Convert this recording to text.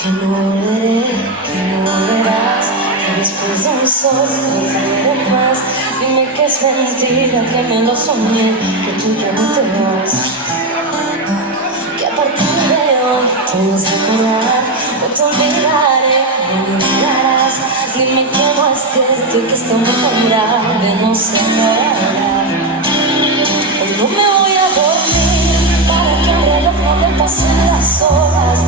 Que no volveré, que no volverás, que después de un sol no volveré más. Dime que es mentira, que me lo soñé, que tú ya no te vas. Que a partir de hoy te vas a acordar, no te olvidaré, no me olvidarás. Dime que no es cierto y que esta mujer de no se acabará. Hoy no me voy a dormir para que el reloj no le pasen las horas.